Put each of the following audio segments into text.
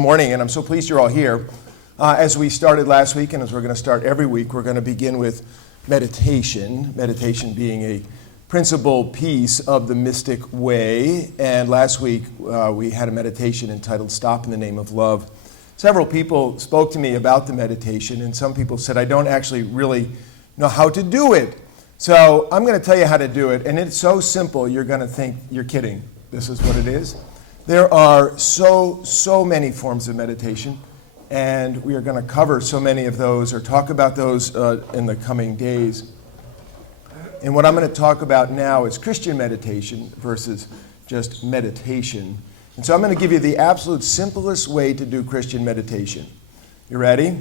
Morning, and I'm so pleased you're all here. As we started last week, and as we're going to start every week, we're going to begin with meditation. Meditation being a principal piece of the Mystic Way. And last week, we had a meditation entitled Stop in the Name of Love. Several people spoke to me about the meditation, and some people said, I don't actually really know how to do it. So I'm going to tell you how to do it, and it's so simple, you're going to think, you're kidding. This is what it is. There are so many forms of meditation, and we are going to cover so many of those or talk about those in the coming days. And what I'm going to talk about now is Christian meditation versus just meditation. And so I'm going to give you the absolute simplest way to do Christian meditation. You ready?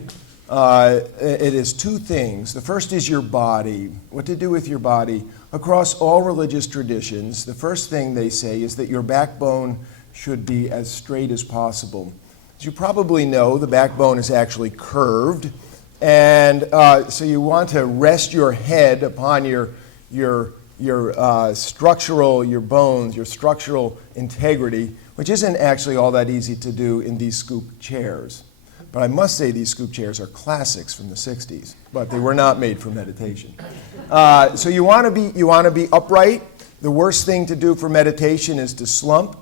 It is two things. The first is your body, what to do with your body. Across all religious traditions, the first thing they say is that your backbone should be as straight as possible. As you probably know, the backbone is actually curved, and so you want to rest your head upon your bones, your structural integrity, which isn't actually all that easy to do in these scoop chairs. But I must say these scoop chairs are classics from the 60s, but they were not made for meditation. So you want to be upright. The worst thing to do for meditation is to slump.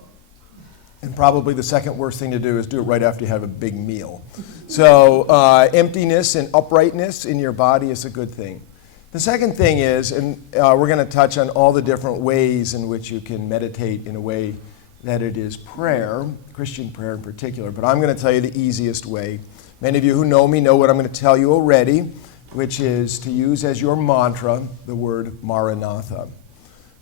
And probably the second worst thing to do is do it right after you have a big meal. So emptiness and uprightness in your body is a good thing. The second thing is, and we're going to touch on all the different ways in which you can meditate in a way that it is prayer, Christian prayer in particular, but I'm going to tell you the easiest way. Many of you who know me know what I'm going to tell you already, which is to use as your mantra the word Maranatha.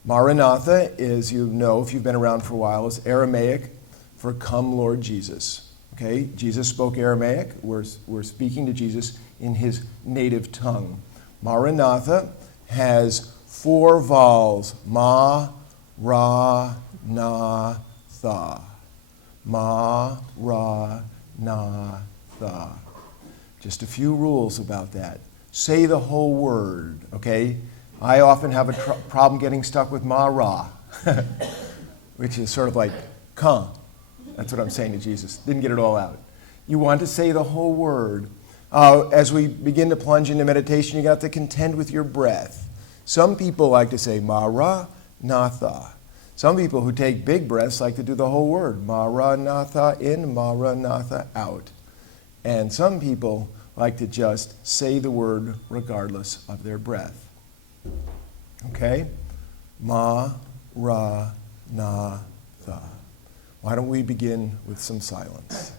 Maranatha is, you know, if you've been around for a while, is Aramaic for come Lord Jesus. Okay, Jesus spoke Aramaic. We're speaking to Jesus in his native tongue. Maranatha has four vowels: ma, ra, na, tha. Ma, ra, na, tha. Just a few rules about that. Say the whole word, okay? I often have a problem getting stuck with ma, ra, which is sort of like come. That's what I'm saying to Jesus. Didn't get it all out. You want to say the whole word. As we begin to plunge into meditation, you got to contend with your breath. Some people like to say Maranatha. Some people who take big breaths like to do the whole word. Maranatha in, Maranatha out. And some people like to just say the word regardless of their breath. Okay? Maranatha. Why don't we begin with some silence?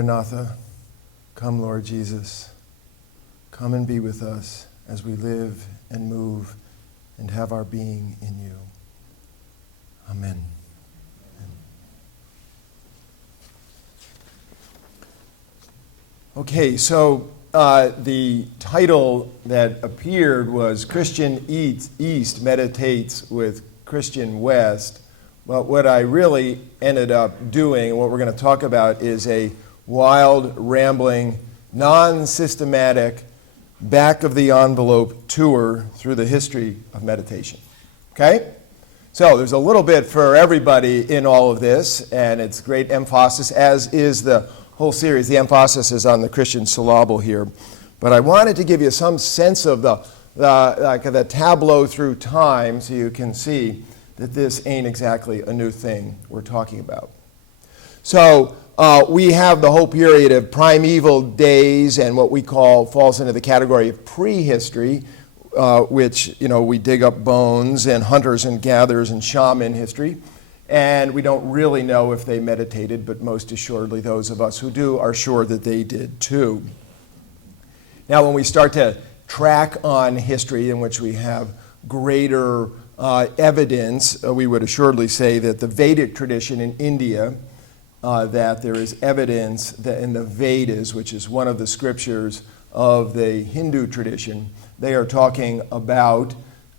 Maranatha, come, Lord Jesus. Come and be with us as we live and move and have our being in you. Amen. Okay, so the title that appeared was Christian East Meditates with Christian West. But what I really ended up doing, and what we're going to talk about, is a wild, rambling, non-systematic, back-of-the-envelope tour through the history of meditation. Okay? So there's a little bit for everybody in all of this, and it's great emphasis, as is the whole series. The emphasis is on the Christian syllable here. But I wanted to give you some sense of the tableau through time so you can see that this ain't exactly a new thing we're talking about. So we have the whole period of primeval days and what we call falls into the category of prehistory, which, we dig up bones and hunters and gatherers and shaman history. And we don't really know if they meditated, but most assuredly those of us who do are sure that they did too. Now, when we start to track on history in which we have greater evidence, we would assuredly say that the Vedic tradition in India, that there is evidence that in the Vedas, which is one of the scriptures of the Hindu tradition, they are talking about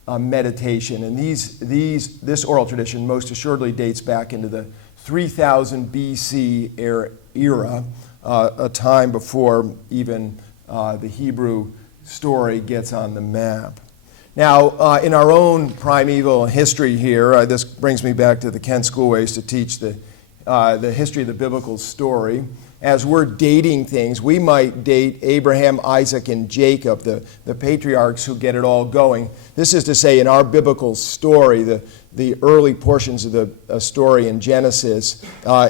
meditation. And this oral tradition most assuredly dates back into the 3000 BC era, a time before even the Hebrew story gets on the map. Now, in our own primeval history here, this brings me back to the Kent Schoolways to teach the history of the biblical story. As we're dating things, we might date Abraham, Isaac, and Jacob, the patriarchs who get it all going. This is to say, in our biblical story, the early portions of the story in Genesis,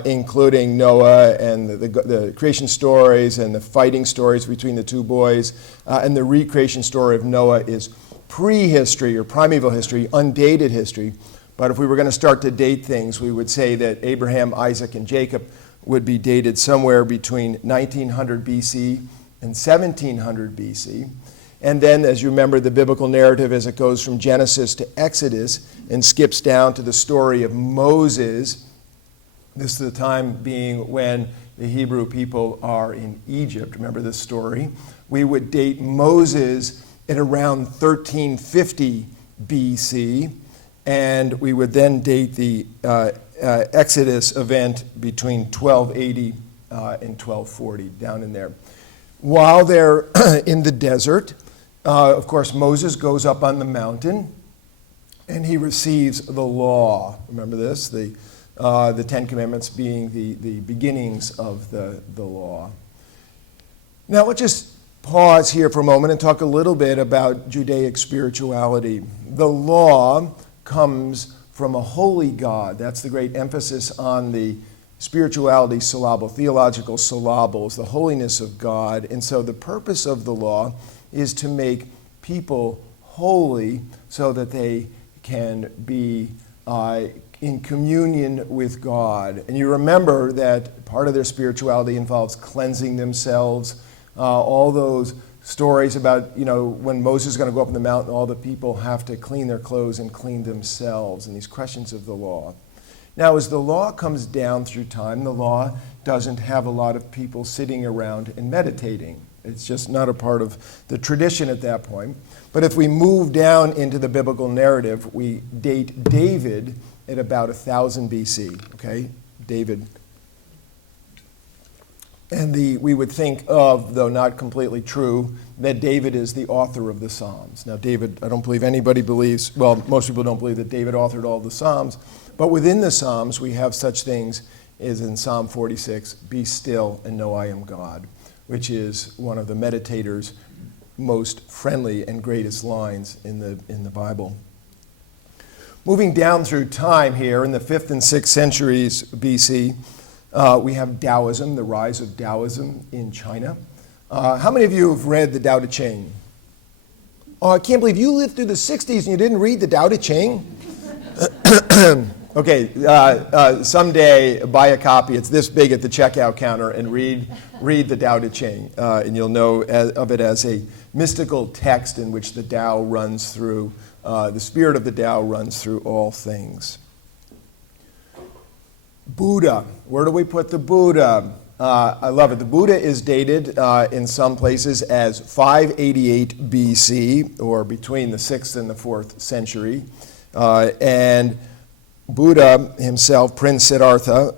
including Noah and the creation stories and the fighting stories between the two boys, and the recreation story of Noah is prehistory or primeval history, undated history. But if we were going to start to date things, we would say that Abraham, Isaac, and Jacob would be dated somewhere between 1900 BC and 1700 BC. And then, as you remember, the biblical narrative as it goes from Genesis to Exodus and skips down to the story of Moses. This is the time being when the Hebrew people are in Egypt. Remember this story? We would date Moses at around 1350 BC, and we would then date the Exodus event between 1280 and 1240, down in there. While they're in the desert, of course, Moses goes up on the mountain and he receives the law. Remember this? The Ten Commandments being the beginnings of the law. Now, let's just pause here for a moment and talk a little bit about Judaic spirituality. The law comes from a holy God. That's the great emphasis on the spirituality syllable, theological syllables, the holiness of God. And so the purpose of the law is to make people holy so that they can be in communion with God. And you remember that part of their spirituality involves cleansing themselves. All those stories about, when Moses is going to go up on the mountain, all the people have to clean their clothes and clean themselves, and these questions of the law. Now, as the law comes down through time, the law doesn't have a lot of people sitting around and meditating. It's just not a part of the tradition at that point. But if we move down into the biblical narrative, we date David at about 1000 BC, okay? David. And we would think of, though not completely true, that David is the author of the Psalms. Now, David, I don't believe anybody believes, well, most people don't believe that David authored all the Psalms, but within the Psalms, we have such things as in Psalm 46, be still and know I am God, which is one of the meditator's most friendly and greatest lines in the Bible. Moving down through time here, in the 5th and 6th centuries BC, we have Taoism, the rise of Taoism in China. How many of you have read the Tao Te Ching? Oh, I can't believe you lived through the 60s and you didn't read the Tao Te Ching? Okay, someday buy a copy. It's this big at the checkout counter, and read the Tao Te Ching, and you'll know of it as a mystical text in which the Tao runs through, the spirit of the Tao runs through all things. Buddha. Where do we put the Buddha? I love it. The Buddha is dated in some places as 588 BC, or between the 6th and the 4th century. And Buddha himself, Prince Siddhartha,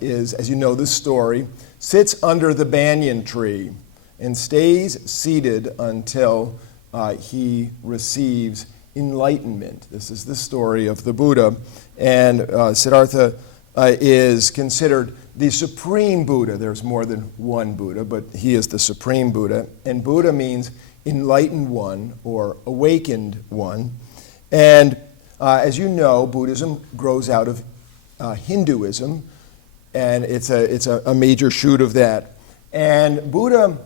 is, as you know the story, sits under the banyan tree and stays seated until he receives enlightenment. This is the story of the Buddha. And Siddhartha is considered the supreme Buddha. There's more than one Buddha, but he is the supreme Buddha. And Buddha means enlightened one or awakened one. And as you know, Buddhism grows out of Hinduism, and it's a major shoot of that. And Buddha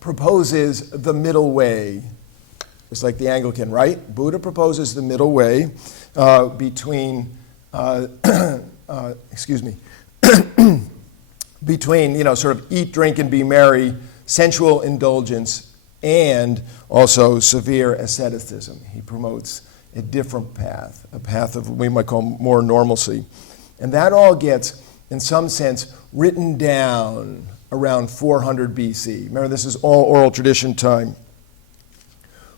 proposes the middle way. It's like the Anglican, right? Buddha proposes the middle way between, between, sort of eat, drink, and be merry, sensual indulgence, and also severe asceticism. He promotes a different path, a path of what we might call more normalcy. And that all gets, in some sense, written down around 400 BC. Remember, this is all oral tradition time.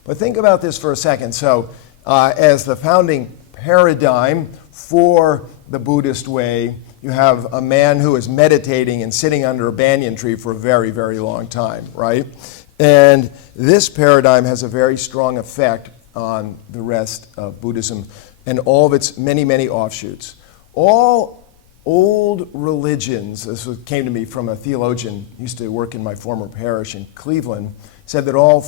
But think about this for a second. So, as the founding paradigm for the Buddhist way, you have a man who is meditating and sitting under a banyan tree for a very, very long time, right? And this paradigm has a very strong effect on the rest of Buddhism and all of its many, many offshoots. All old religions, this came to me from a theologian who used to work in my former parish in Cleveland, said that all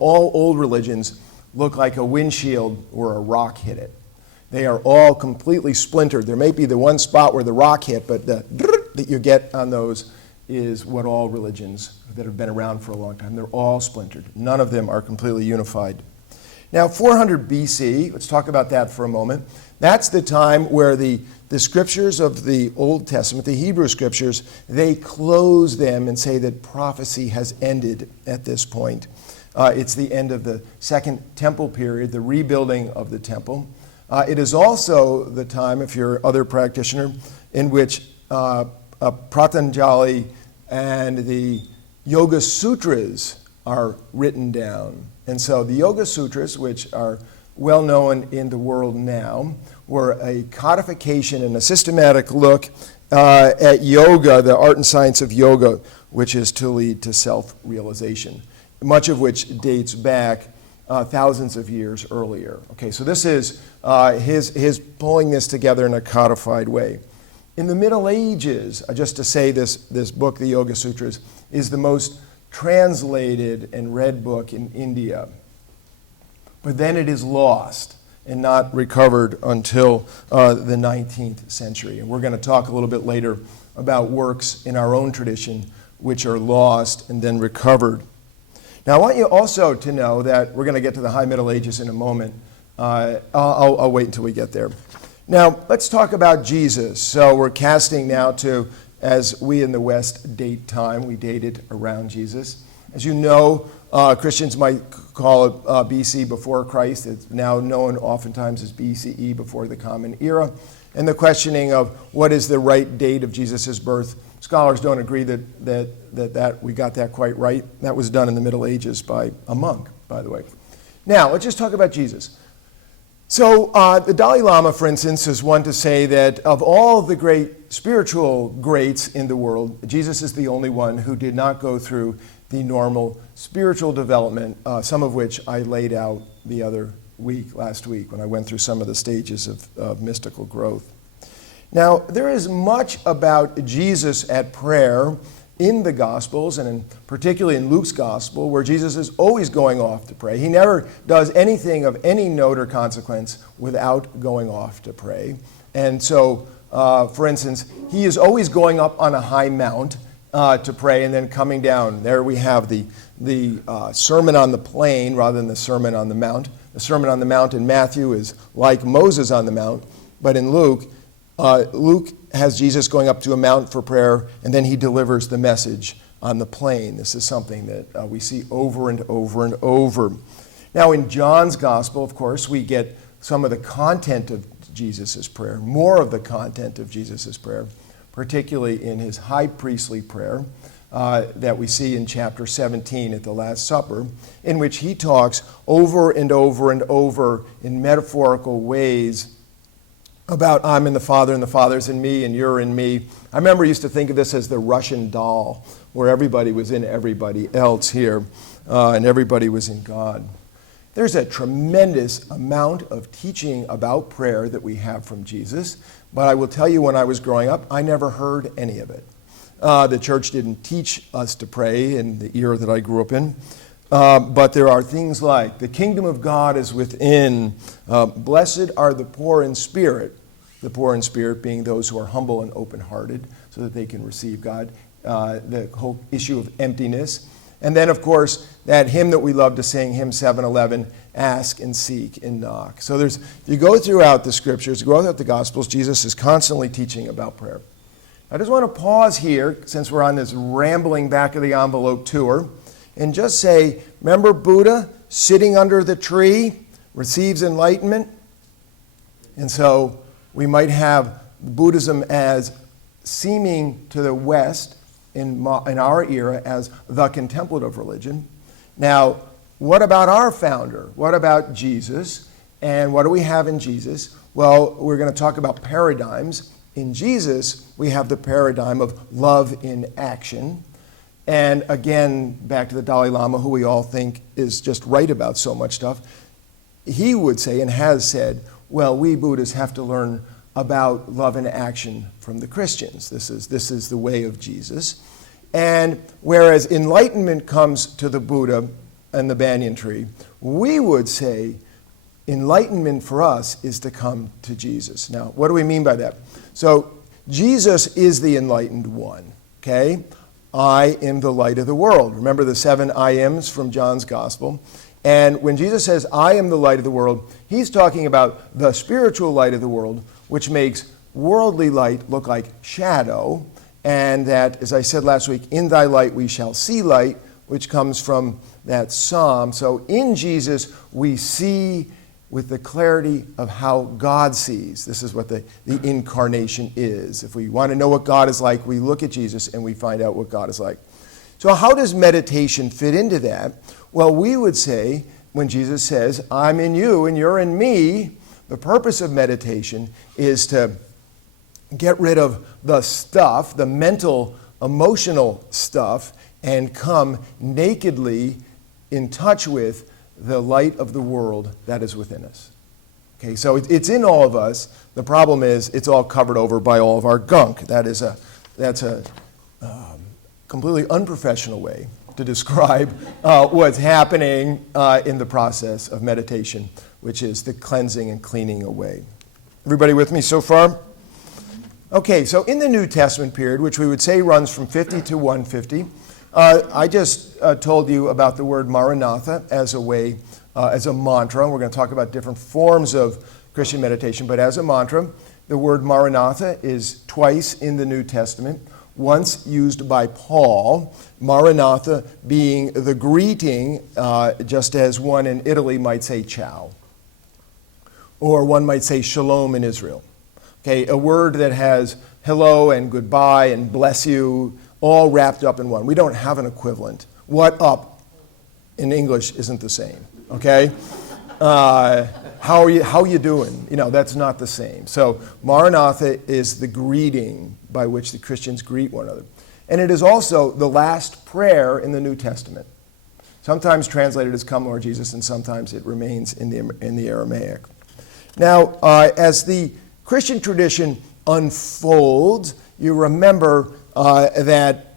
old religions look like a windshield where a rock hit it. They are all completely splintered. There may be the one spot where the rock hit, but the that you get on those is what all religions that have been around for a long time, they're all splintered. None of them are completely unified. Now, 400 BC, let's talk about that for a moment. That's the time where the scriptures of the Old Testament, the Hebrew scriptures, they close them and say that prophecy has ended at this point. It's the end of the Second Temple period, the rebuilding of the temple. It is also the time, if you're other practitioner, in which Patanjali and the Yoga Sutras are written down. And so the Yoga Sutras, which are well known in the world now, were a codification and a systematic look at yoga, the art and science of yoga, which is to lead to self-realization, much of which dates back thousands of years earlier. Okay, so this is his pulling this together in a codified way. In the Middle Ages, just to say this book, the Yoga Sutras, is the most translated and read book in India. But then it is lost and not recovered until the 19th century. And we're going to talk a little bit later about works in our own tradition which are lost and then recovered. Now, I want you also to know that we're going to get to the High Middle Ages in a moment. I'll wait until we get there. Now, let's talk about Jesus. So we're casting now to, as we in the West date time, we dated around Jesus. As you know, Christians might call it BC, before Christ. It's now known oftentimes as BCE, before the Common Era. And the questioning of what is the right date of Jesus' birth, scholars don't agree that we got that quite right. That was done in the Middle Ages by a monk, by the way. Now, let's just talk about Jesus. So the Dalai Lama, for instance, is one to say that of all the great spiritual greats in the world, Jesus is the only one who did not go through the normal spiritual development, some of which I laid out last week, when I went through some of the stages of mystical growth. Now, there is much about Jesus at prayer in the Gospels, and particularly in Luke's Gospel, where Jesus is always going off to pray. He never does anything of any note or consequence without going off to pray. And so, for instance, he is always going up on a high mount to pray and then coming down. There we have the Sermon on the Plain rather than the Sermon on the Mount. The Sermon on the Mount in Matthew is like Moses on the Mount. but in Luke, Luke has Jesus going up to a mountain for prayer, and then he delivers the message on the plain. This is something that we see over and over and over. Now, in John's gospel, of course, we get some of the content of Jesus' prayer, more of the content of Jesus' prayer, particularly in his high priestly prayer that we see in chapter 17 at the Last Supper, in which he talks over and over and over in metaphorical ways about I'm in the Father and the Father's in me and you're in me. I remember I used to think of this as the Russian doll, where everybody was in everybody else here and everybody was in God. There's a tremendous amount of teaching about prayer that we have from Jesus, but I will tell you, when I was growing up, I never heard any of it. The church didn't teach us to pray in the era that I grew up in, but there are things like, the kingdom of God is within, blessed are the poor in spirit being those who are humble and open-hearted so that they can receive God, the whole issue of emptiness. And then, of course, that hymn that we love to sing, hymn 711, ask and seek and knock. So you go throughout the scriptures, you go throughout the gospels, Jesus is constantly teaching about prayer. I just want to pause here, since we're on this rambling back of the envelope tour, and just say, remember Buddha sitting under the tree, receives enlightenment? And so we might have Buddhism as seeming to the West in our era as the contemplative religion. Now, what about our founder? What about Jesus? And what do we have in Jesus? Well, we're going to talk about paradigms. In Jesus, we have the paradigm of love in action. And again, back to the Dalai Lama, who we all think is just right about so much stuff, he would say and has said, well, we Buddhists have to learn about love in action from the Christians. This is the way of Jesus. And whereas enlightenment comes to the Buddha and the banyan tree, we would say enlightenment for us is to come to Jesus. Now, what do we mean by that? So Jesus is the enlightened one, okay? I am the light of the world. Remember the 7 I ams from John's gospel? And when Jesus says, I am the light of the world, he's talking about the spiritual light of the world, which makes worldly light look like shadow. And that, as I said last week, in thy light we shall see light, which comes from that psalm. So in Jesus, we see with the clarity of how God sees. This is what the incarnation is. If we want to know what God is like, we look at Jesus and we find out what God is like. So how does meditation fit into that? Well, we would say, when Jesus says, I'm in you and you're in me, the purpose of meditation is to get rid of the stuff, the mental, emotional stuff, and come nakedly in touch with the light of the world that is within us. Okay, so it's in all of us. The problem is it's all covered over by all of our gunk. That's a completely unprofessional way to describe what's happening in the process of meditation, which is the cleansing and cleaning away. Everybody with me so far? Okay, so in the New Testament period, which we would say runs from 50 to 150, I just told you about the word Maranatha as a way, as a mantra. We're going to talk about different forms of Christian meditation, but as a mantra, the word Maranatha is twice in the New Testament, once used by Paul, Maranatha being the greeting, just as one in Italy might say ciao, or one might say shalom in Israel. Okay, a word that has hello and goodbye and bless you all wrapped up in one. We don't have an equivalent. What up in English isn't the same, okay? How are you doing? You know, that's not the same. So Maranatha is the greeting by which the Christians greet one another. And it is also the last prayer in the New Testament. Sometimes translated as Come Lord Jesus, and sometimes it remains in the Aramaic. Now, as the Christian tradition unfolds, you remember that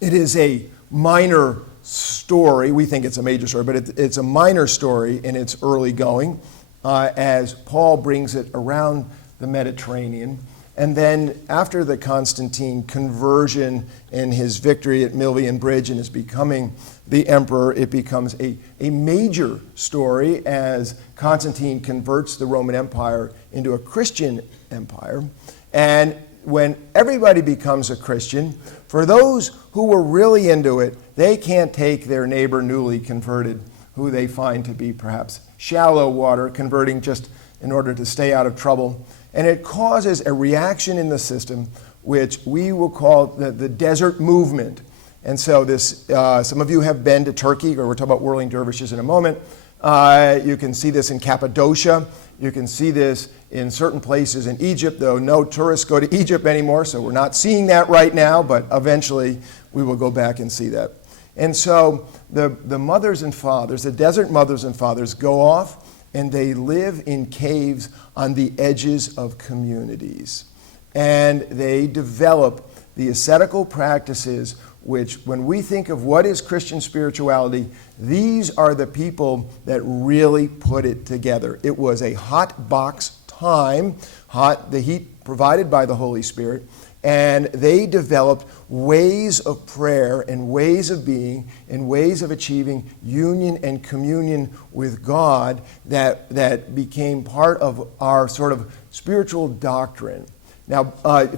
it is a minor story. We think it's a major story, but it's a minor story in its early going as Paul brings it around the Mediterranean. And then after the Constantine conversion and his victory at Milvian Bridge and his becoming the emperor, it becomes a major story as Constantine converts the Roman Empire into a Christian empire. And when everybody becomes a Christian, for those who were really into it, they can't take their neighbor newly converted, who they find to be perhaps shallow water, converting just in order to stay out of trouble. And it causes a reaction in the system, which we will call the desert movement. And so this, some of you have been to Turkey, or we'll talk about whirling dervishes in a moment. You can see this in Cappadocia. You can see this in certain places in Egypt, though no tourists go to Egypt anymore, so we're not seeing that right now, but eventually we will go back and see that. And so the mothers and fathers, the desert mothers and fathers, go off and they live in caves on the edges of communities. And they develop the ascetical practices which, when we think of what is Christian spirituality, these are the people that really put it together. It was a hot box time, the heat provided by the Holy Spirit, and they developed ways of prayer and ways of being and ways of achieving union and communion with God that became part of our sort of spiritual doctrine. Now,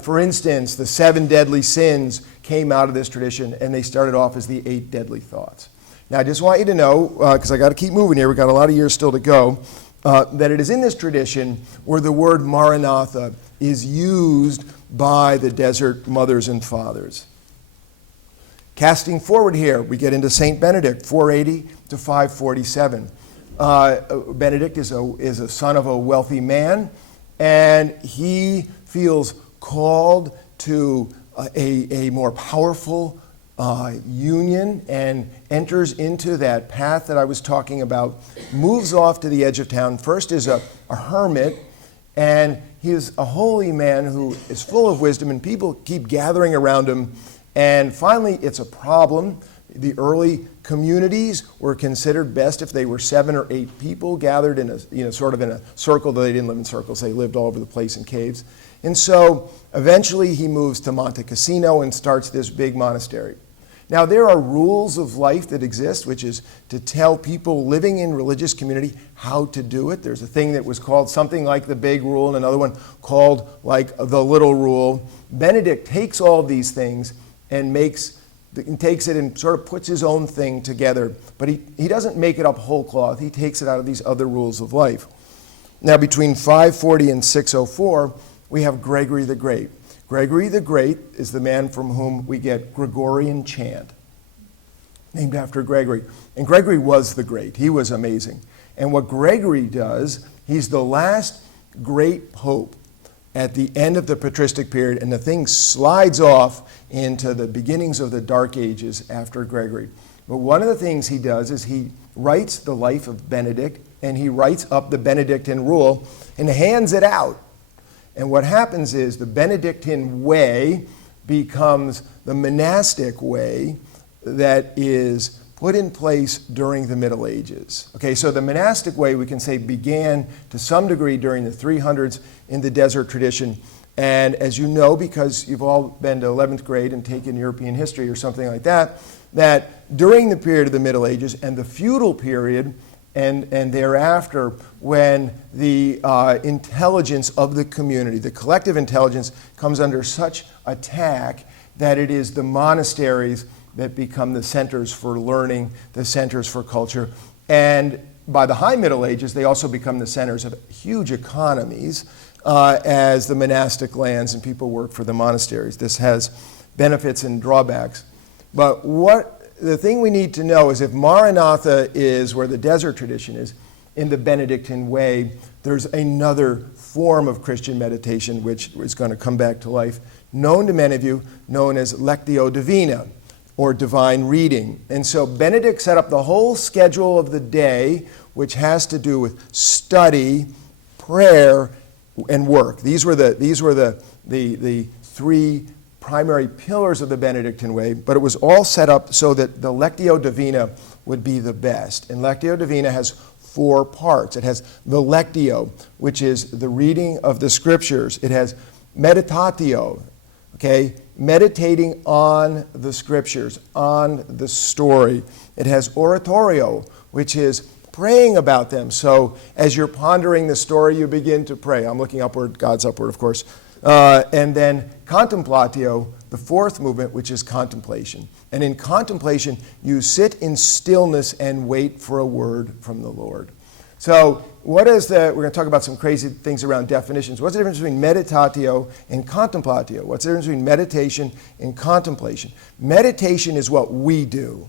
for instance, the 7 deadly sins came out of this tradition, and they started off as the 8 deadly thoughts. Now, I just want you to know, because I got to keep moving here, we've got a lot of years still to go, that it is in this tradition where the word Maranatha is used by the desert mothers and fathers. Casting forward here, we get into St. Benedict, 480 to 547. Benedict is a son of a wealthy man, and he feels called to a more powerful union and enters into that path that I was talking about, moves off to the edge of town. First is a hermit, and he is a holy man who is full of wisdom, and people keep gathering around him. And finally, it's a problem. The early communities were considered best if they were 7 or 8 people gathered in a sort of in a circle. They didn't live in circles; they lived all over the place in caves. And so eventually he moves to Monte Cassino and starts this big monastery. Now, there are rules of life that exist, which is to tell people living in religious community how to do it. There's a thing that was called something like the big rule, and another one called like the little rule. Benedict takes all these things and takes it and sort of puts his own thing together. But he doesn't make it up whole cloth. He takes it out of these other rules of life. Now, between 540 and 604, we have Gregory the Great. Gregory the Great is the man from whom we get Gregorian chant, named after Gregory. And Gregory was the great. He was amazing. And what Gregory does, he's the last great pope at the end of the patristic period, and the thing slides off into the beginnings of the Dark Ages after Gregory. But one of the things he does is he writes the life of Benedict, and he writes up the Benedictine rule and hands it out. And what happens is the Benedictine way becomes the monastic way that is put in place during the Middle Ages. Okay, so the monastic way, we can say, began to some degree during the 300s in the desert tradition. And as you know, because you've all been to 11th grade and taken European history or something like that, that during the period of the Middle Ages and the feudal period and thereafter, when the intelligence of the community, the collective intelligence, comes under such attack that it is the monasteries that become the centers for learning, the centers for culture. And by the High Middle Ages, they also become the centers of huge economies as the monastic lands and people work for the monasteries. This has benefits and drawbacks. But the thing we need to know is if Maranatha is where the desert tradition is, in the Benedictine way, there's another form of Christian meditation which is going to come back to life, known to many of you, known as Lectio Divina, or divine reading. And so Benedict set up the whole schedule of the day, which has to do with study, prayer, and work. These were the 3 primary pillars of the Benedictine way, but it was all set up so that the Lectio Divina would be the best. And Lectio Divina has 4 parts. It has the Lectio, which is the reading of the Scriptures. It has meditatio, okay, meditating on the scriptures, on the story. It has oratorio, which is praying about them. So as you're pondering the story, you begin to pray. I'm looking upward, God's upward, of course. And then contemplatio, the fourth movement, which is contemplation. And in contemplation, you sit in stillness and wait for a word from the Lord. So we're going to talk about some crazy things around definitions. What's the difference between meditatio and contemplatio? What's the difference between meditation and contemplation? Meditation is what we do.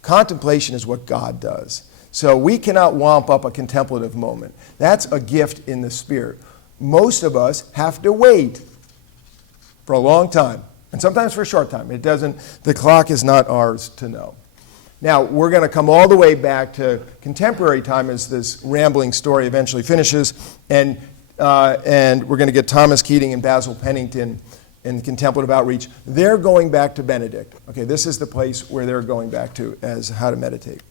Contemplation is what God does. So we cannot womp up a contemplative moment. That's a gift in the Spirit. Most of us have to wait for a long time, and sometimes for a short time. The clock is not ours to know. Now, we're going to come all the way back to contemporary time as this rambling story eventually finishes, and we're going to get Thomas Keating and Basil Pennington in Contemplative Outreach. They're going back to Benedict. Okay, this is the place where they're going back to as how to meditate.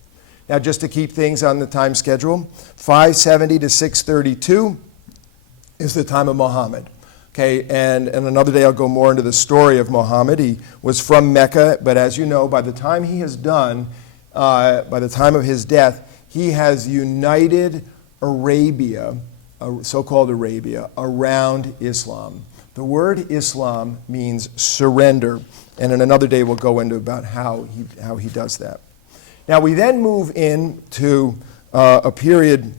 Now, just to keep things on the time schedule, 570 to 632 is the time of Muhammad. Okay, and another day I'll go more into the story of Muhammad. He was from Mecca, but as you know, by the time he has done, by the time of his death, he has united Arabia, so-called Arabia, around Islam. The word Islam means surrender, and in another day we'll go into about how he does that. Now we then move into a period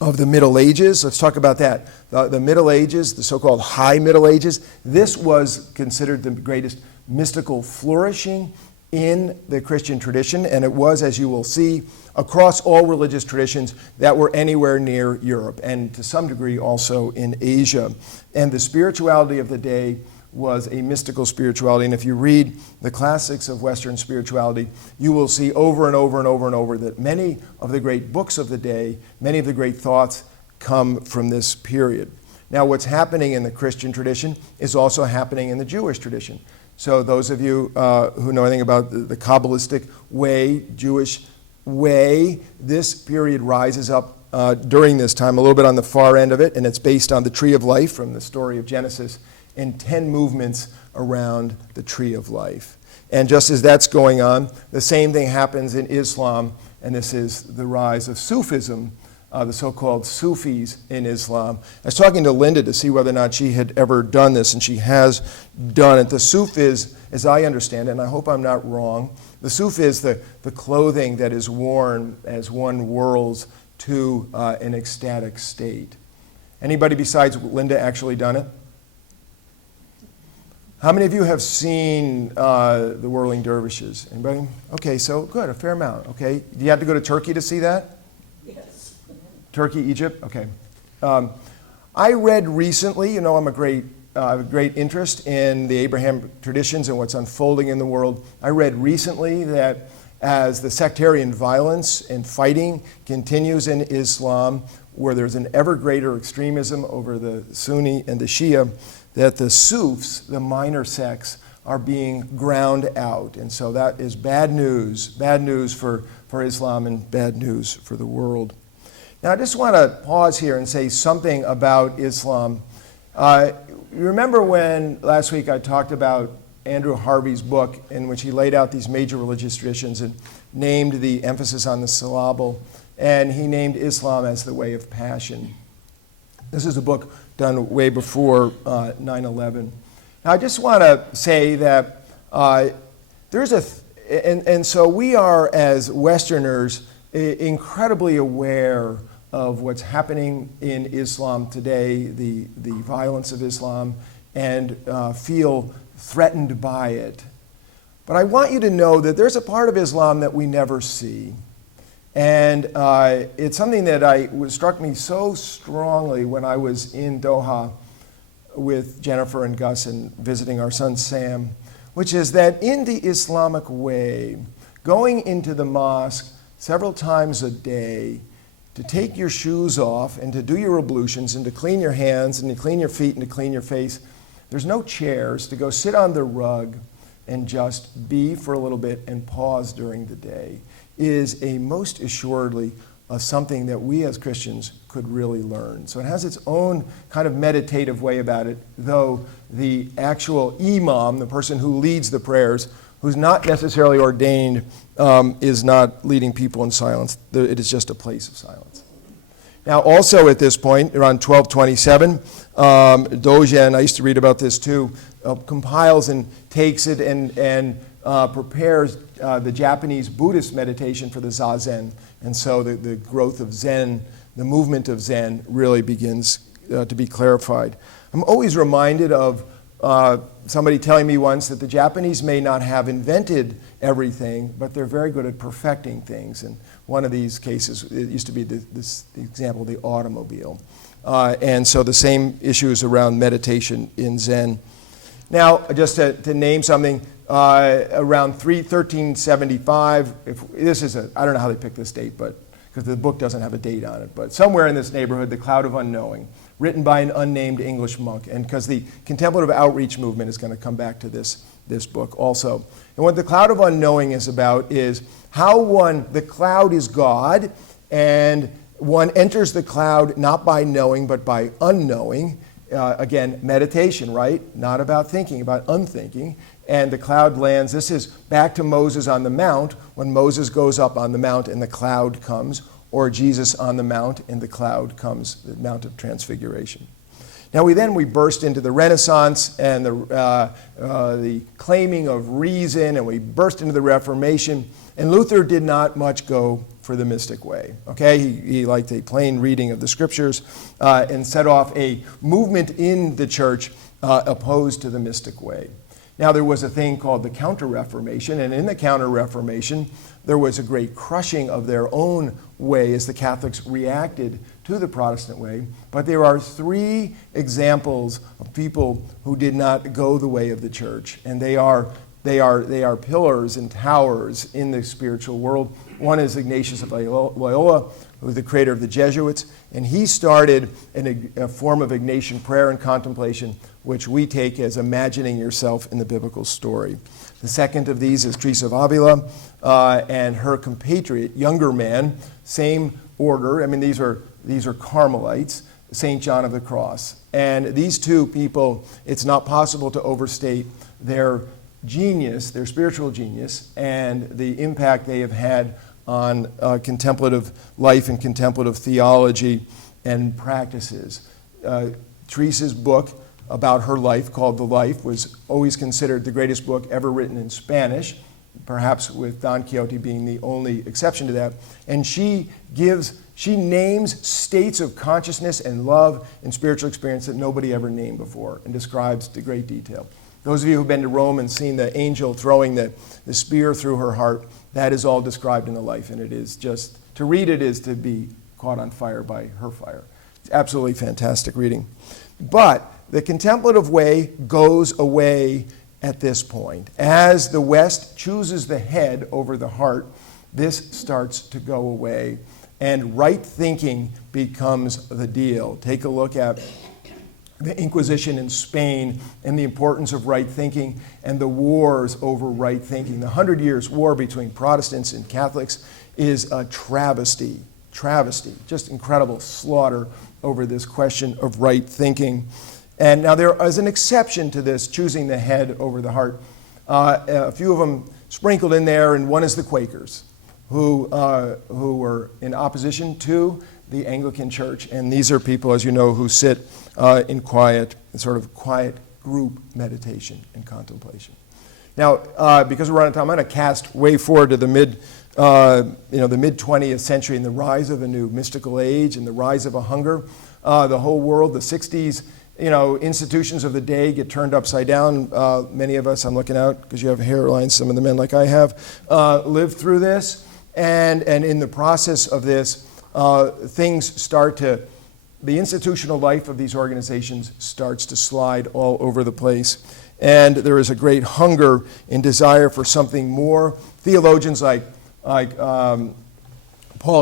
of the Middle Ages. Let's talk about that. The Middle Ages, the so-called High Middle Ages, this was considered the greatest mystical flourishing in the Christian tradition, and it was, as you will see, across all religious traditions that were anywhere near Europe, and to some degree also in Asia. And the spirituality of the day was a mystical spirituality, and if you read the classics of Western spirituality, you will see over and over and over and over that many of the great books of the day, many of the great thoughts come from this period. Now, what's happening in the Christian tradition is also happening in the Jewish tradition. So those of you who know anything about the Kabbalistic way, Jewish way, this period rises up during this time, a little bit on the far end of it, and it's based on the Tree of Life from the story of Genesis, and 10 movements around the Tree of Life. And just as that's going on, the same thing happens in Islam, and this is the rise of Sufism, the so-called Sufis in Islam. I was talking to Linda to see whether or not she had ever done this, and she has done it. The Sufis, as I understand it, and I hope I'm not wrong, the Suf is the clothing that is worn as one whirls to an ecstatic state. Anybody besides Linda actually done it? How many of you have seen the Whirling Dervishes? Anybody? Okay, so good, a fair amount. Okay, do you have to go to Turkey to see that? Yes. Turkey, Egypt? Okay. I read recently, you know, I have a great interest in the Abrahamic traditions and what's unfolding in the world. I read recently that as the sectarian violence and fighting continues in Islam, where there's an ever greater extremism over the Sunni and the Shia, that the Sufs, the minor sects, are being ground out. And so that is bad news for Islam and bad news for the world. Now I just want to pause here and say something about Islam. You remember when last week I talked about Andrew Harvey's book in which he laid out these major religious traditions and named the emphasis on the syllable, and he named Islam as the way of passion. This is a book done way before 9/11. Now, I just want to say that so we are, as Westerners, incredibly aware of what's happening in Islam today, the violence of Islam, and feel threatened by it. But I want you to know that there's a part of Islam that we never see. And it's something that struck me so strongly when I was in Doha with Jennifer and Gus and visiting our son Sam, which is that in the Islamic way, going into the mosque several times a day, to take your shoes off and to do your ablutions and to clean your hands and to clean your feet and to clean your face, there's no chairs, to go sit on the rug and just be for a little bit and pause during the day, is a most assuredly of something that we as Christians could really learn. So it has its own kind of meditative way about it, though the actual imam, the person who leads the prayers, who's not necessarily ordained, is not leading people in silence. It is just a place of silence. Now, also at this point, around 1227, Dogen, I used to read about this too, compiles and takes it and prepares the Japanese Buddhist meditation for the Zazen. And so the growth of Zen, the movement of Zen, really begins to be clarified. I'm always reminded of somebody telling me once that the Japanese may not have invented everything, but they're very good at perfecting things. And one of these cases, it used to be the example of the automobile. And so the same issues around meditation in Zen. Now, just to name something, around 1375, I don't know how they picked this date, but because the book doesn't have a date on it, but somewhere in this neighborhood, The Cloud of Unknowing, written by an unnamed English monk, and because the contemplative outreach movement is going to come back to this book also. And what The Cloud of Unknowing is about is how the cloud is God, and one enters the cloud not by knowing, but by unknowing. Again, meditation, right? Not about thinking, about unthinking. And the cloud lands. This is back to Moses on the mount, when Moses goes up on the mount and the cloud comes, or Jesus on the mount and the cloud comes, the Mount of Transfiguration. Now we burst into the Renaissance and the claiming of reason, and we burst into the Reformation. And Luther did not much go for the mystic way. Okay, he liked a plain reading of the scriptures and set off a movement in the church opposed to the mystic way. Now there was a thing called the Counter-Reformation, and in the Counter-Reformation there was a great crushing of their own way as the Catholics reacted to the Protestant way. But there are three examples of people who did not go the way of the church, and they are pillars and towers in the spiritual world. One is Ignatius of Loyola, who was the creator of the Jesuits, and he started a form of Ignatian prayer and contemplation, which we take as imagining yourself in the biblical story. The second of these is Teresa of Avila and her compatriot, younger man, same order. I mean, these are Carmelites, St. John of the Cross. And these two people, it's not possible to overstate their genius, their spiritual genius, and the impact they have had on contemplative life and contemplative theology and practices. Teresa's book about her life, called The Life, was always considered the greatest book ever written in Spanish, perhaps with Don Quixote being the only exception to that. And she names states of consciousness and love and spiritual experience that nobody ever named before, and describes to great detail. Those of you who've been to Rome and seen the angel throwing the spear through her heart, that is all described in The Life, and it is just, to read it is to be caught on fire by her fire. It's absolutely fantastic reading. But the contemplative way goes away at this point. As the West chooses the head over the heart, this starts to go away, and right thinking becomes the deal. Take a look at the Inquisition in Spain and the importance of right thinking and the wars over right thinking. The 100 Years' War between Protestants and Catholics is a travesty, just incredible slaughter over this question of right thinking. And now there is an exception to this, choosing the head over the heart. A few of them sprinkled in there, and one is the Quakers, who were in opposition to the Anglican Church. And these are people, as you know, who sit in quiet group meditation and contemplation. Now, because we're out of time, I'm going to cast way forward to the mid 20th century and the rise of a new mystical age and the rise of a hunger. The whole world, the 60s, institutions of the day get turned upside down. Many of us, I'm looking out because you have hairlines, some of the men like I have, lived through this. And in the process of this, the institutional life of these organizations starts to slide all over the place. And there is a great hunger and desire for something more. Theologians like Paul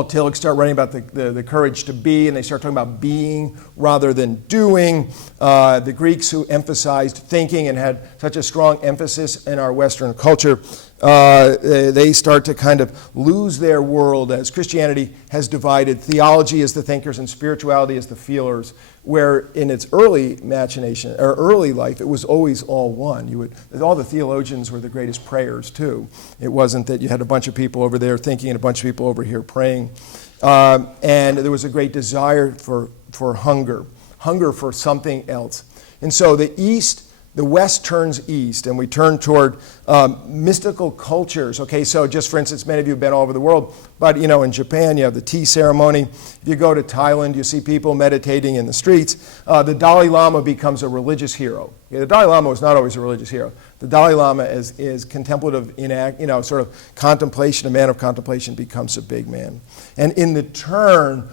Tillich start writing about the courage to be, and they start talking about being rather than doing. The Greeks, who emphasized thinking and had such a strong emphasis in our Western culture, they start to kind of lose their world as Christianity has divided theology as the thinkers and spirituality as the feelers, where in its early imagination or early life it was always all one. All the theologians were the greatest prayers too. It wasn't that you had a bunch of people over there thinking and a bunch of people over here praying. And there was a great desire for hunger for something else. And so the West turns east, and we turn toward mystical cultures. Okay, so just for instance, many of you have been all over the world, but in Japan you have the tea ceremony. If you go to Thailand, you see people meditating in the streets. The Dalai Lama becomes a religious hero. The Dalai Lama was not always a religious hero. The Dalai Lama is contemplative, sort of contemplation. A man of contemplation becomes a big man. And in the turn,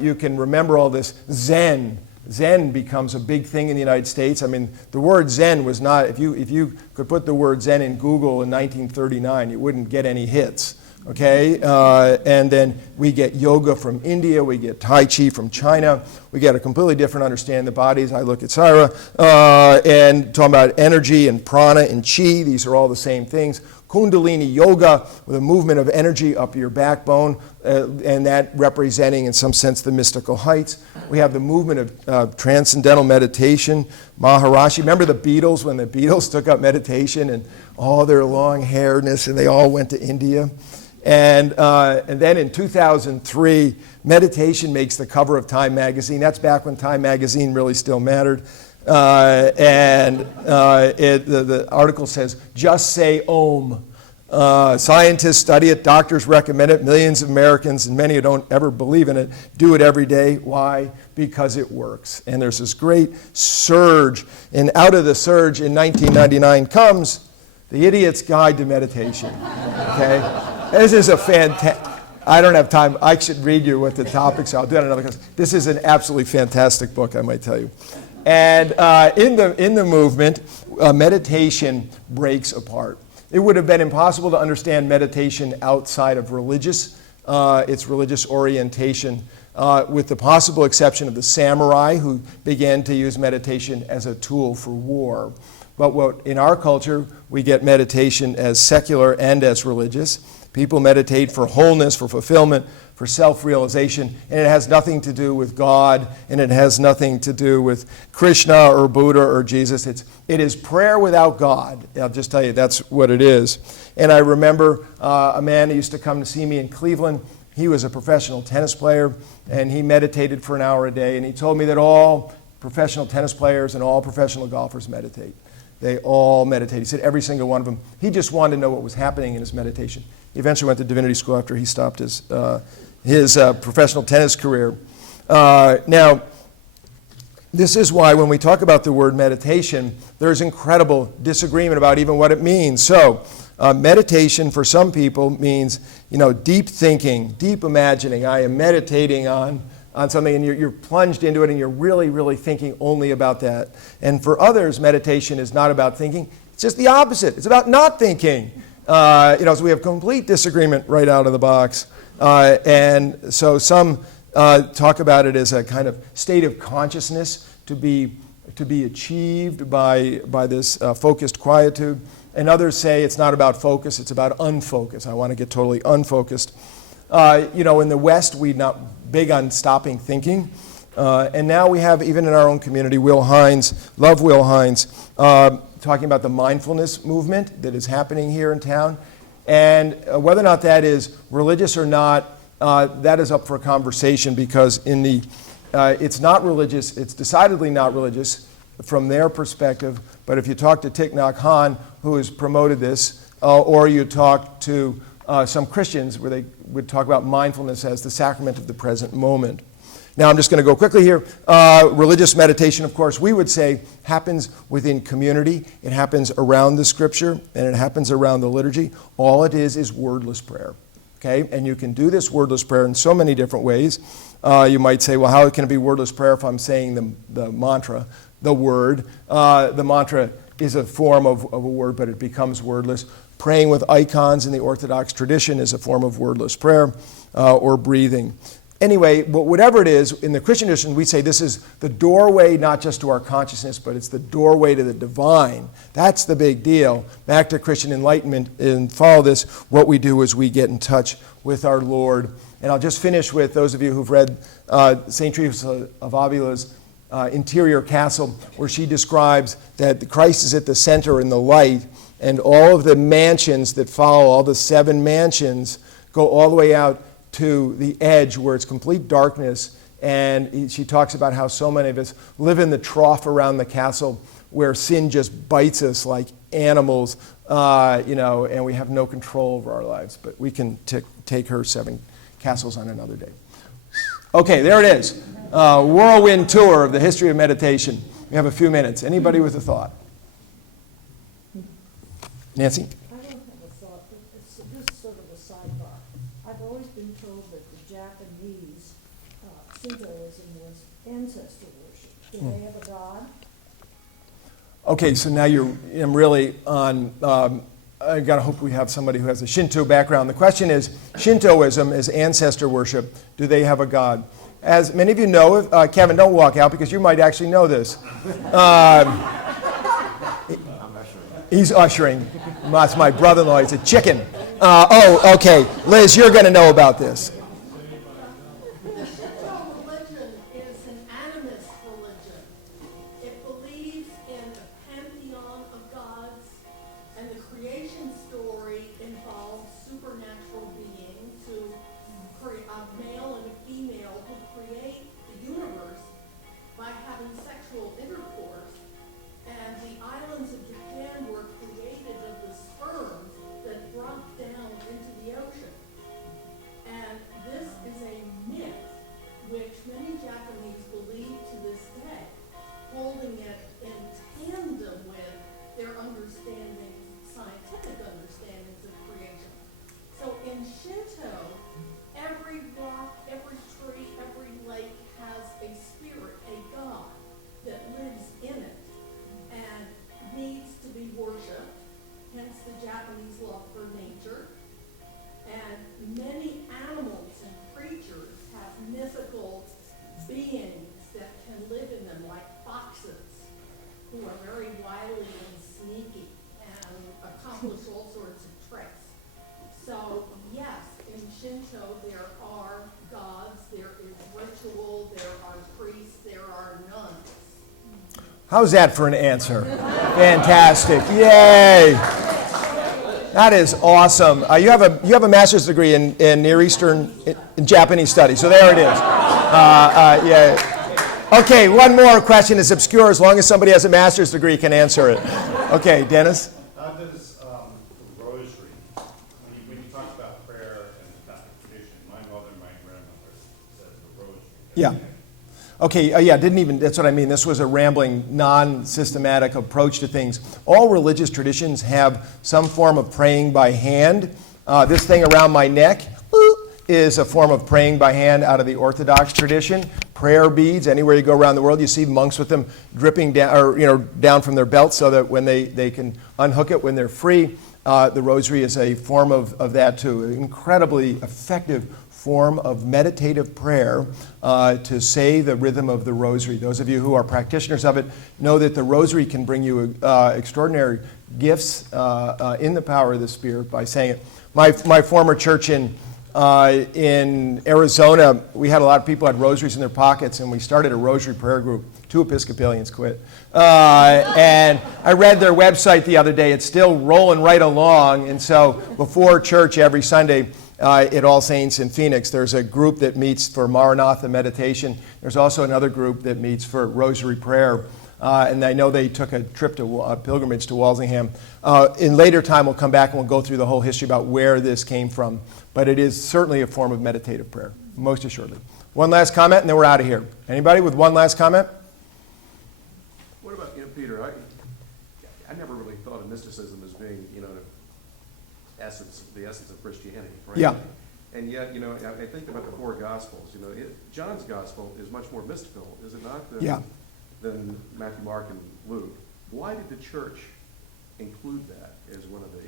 you can remember all this Zen. Zen becomes a big thing in the United States. I mean, the word Zen was not, if you could put the word Zen in Google in 1939, you wouldn't get any hits, okay? And then we get yoga from India, we get Tai Chi from China, we get a completely different understanding of the bodies. I look at Sarah, and talking about energy and prana and chi, these are all the same things. Kundalini yoga, with a movement of energy up your backbone, and that representing, in some sense, the mystical heights. We have the movement of transcendental meditation, Maharishi. Remember the Beatles, when the Beatles took up meditation and all their long-hairedness, and they all went to India? And then in 2003, meditation makes the cover of Time magazine. That's back when Time magazine really still mattered. The article says, just say Om. Scientists study it, doctors recommend it, millions of Americans, and many who don't ever believe in it, do it every day. Why? Because it works. And there's this great surge, and out of the surge in 1999 comes The Idiot's Guide to Meditation. Okay? This is a fantastic... I don't have time. I should read you what the topics are. I'll do it another class. This is an absolutely fantastic book, I might tell you. And in the movement, meditation breaks apart. It would have been impossible to understand meditation outside of its religious orientation, with the possible exception of the samurai, who began to use meditation as a tool for war. But in our culture, we get meditation as secular and as religious. People meditate for wholeness, for fulfillment, for self-realization, and it has nothing to do with God, and it has nothing to do with Krishna or Buddha or Jesus. It is prayer without God. I'll just tell you, that's what it is. And I remember a man who used to come to see me in Cleveland. He was a professional tennis player, and he meditated for an hour a day, and he told me that all professional tennis players and all professional golfers meditate. They all meditate. He said every single one of them. He just wanted to know what was happening in his meditation. He eventually went to divinity school after he stopped his professional tennis career. Now, this is why when we talk about the word meditation, there's incredible disagreement about even what it means. So, meditation for some people means, deep thinking, deep imagining. I am meditating on something, and you're plunged into it, and you're really, really thinking only about that. And for others, meditation is not about thinking. It's just the opposite. It's about not thinking. So we have complete disagreement right out of the box. And so some talk about it as a kind of state of consciousness to be achieved by this focused quietude. And others say it's not about focus, it's about unfocus. I want to get totally unfocused. In the West, we're not big on stopping thinking. And now we have, even in our own community, Will Hines, love Will Hines, talking about the mindfulness movement that is happening here in town. And whether or not that is religious or not, that is up for conversation, because it's not religious, it's decidedly not religious from their perspective. But if you talk to Thich Nhat Hanh, who has promoted this, or you talk to some Christians where they would talk about mindfulness as the sacrament of the present moment. Now, I'm just going to go quickly here. Religious meditation, of course, we would say happens within community. It happens around the scripture, and it happens around the liturgy. All it is wordless prayer. Okay? And you can do this wordless prayer in so many different ways. You might say, well, how can it be wordless prayer if I'm saying the mantra, the word? The mantra is a form of a word, but it becomes wordless. Praying with icons in the Orthodox tradition is a form of wordless prayer, or breathing. Anyway, whatever it is, in the Christian tradition, we say this is the doorway not just to our consciousness, but it's the doorway to the divine. That's the big deal. Back to Christian enlightenment, and follow this, what we do is we get in touch with our Lord. And I'll just finish with those of you who've read St. Teresa of Avila's Interior Castle, where she describes that Christ is at the center in the light, and all of the mansions that follow, all the 7 mansions, go all the way out to the edge where it's complete darkness. And she talks about how so many of us live in the trough around the castle where sin just bites us like animals, and we have no control over our lives. But we can take her 7 castles on another day. Okay, there it is. Whirlwind tour of the history of meditation. We have a few minutes. Anybody with a thought? Nancy? I don't have a thought, but this is sort of a sidebar. I've always been told that the Japanese Shintoism was ancestor worship. Do they have a god? Okay, so now I'm really on, I gotta hope we have somebody who has a Shinto background. The question is, Shintoism is ancestor worship. Do they have a god? As many of you know, Kevin, don't walk out because you might actually know this. He's ushering. That's my brother-in-law. He's a chicken. Okay. Liz, you're going to know about this. The Shinto religion is an animist religion. It believes in a pantheon of gods, and the creation story involves supernatural beings who create a male and a female who create the universe by having sexual intercourse. And the islands of Japan were created of the sperm that dropped down into the ocean. And this is a myth which many Japanese believe to this day, holding it in tandem with their scientific understandings of creation. So in Shinto, every rock, every tree, every lake has a spirit, a god that lives in it and needs to be worshipped, hence the Japanese love for nature. And many animals and creatures have mythical beings that can live in them, like foxes, who are very wily and sneaky and accomplish all sorts of tricks. So yes, in Shinto there are gods, there is ritual, there are priests, there are nuns. How's that for an answer? Fantastic. Yay. That is awesome. You have a master's degree in Near Eastern in Japanese studies, so there it is. Yeah. Okay, one more question is obscure as long as somebody has a master's degree can answer it. Okay, Dennis? How does the rosary, when you talk about prayer and the Catholic tradition, my mother and my grandmother said the rosary. Yeah. Okay, that's what I mean. This was a rambling, non-systematic approach to things. All religious traditions have some form of praying by hand. This thing around my neck is a form of praying by hand out of the Orthodox tradition. Prayer beads, anywhere you go around the world, you see monks with them dripping down, or down from their belts so that when they can unhook it when they're free. The rosary is a form of that too. An incredibly effective form of meditative prayer to say the rhythm of the rosary. Those of you who are practitioners of it know that the rosary can bring you extraordinary gifts in the power of the Spirit by saying it. My former church in Arizona, we had a lot of people had rosaries in their pockets, and we started a rosary prayer group. 2 Episcopalians quit. And I read their website the other day. It's still rolling right along. And so before church every Sunday, at All Saints in Phoenix, there's a group that meets for Maranatha meditation. There's also another group that meets for rosary prayer. And I know they took a trip to pilgrimage to Walsingham. In later time, we'll come back and we'll go through the whole history about where this came from. But it is certainly a form of meditative prayer, most assuredly. One last comment, and then we're out of here. Anybody with one last comment? What about, Peter, I never really thought of mysticism as being, the essence of Christianity, right? Yeah. And yet, I think about the 4 Gospels. John's Gospel is much more mystical, is it not, than Matthew, Mark, and Luke. Why did the church include that as one of the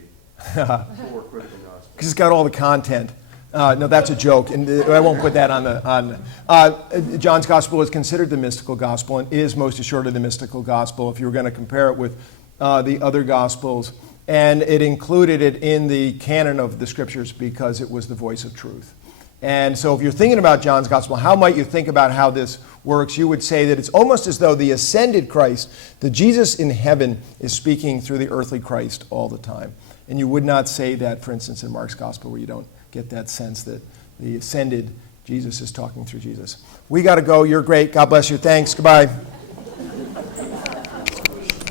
4 critical Gospels? Because it's got all the content. No, that's a joke, and I won't put that on. John's gospel is considered the mystical gospel and is most assuredly the mystical gospel if you were going to compare it with the other gospels. And it included it in the canon of the scriptures because it was the voice of truth. And so if you're thinking about John's gospel, how might you think about how this works? You would say that it's almost as though the ascended Christ, the Jesus in heaven, is speaking through the earthly Christ all the time. And you would not say that, for instance, in Mark's gospel, where you don't get that sense that the ascended Jesus is talking through Jesus. We got to go. You're great. God bless you. Thanks. Goodbye.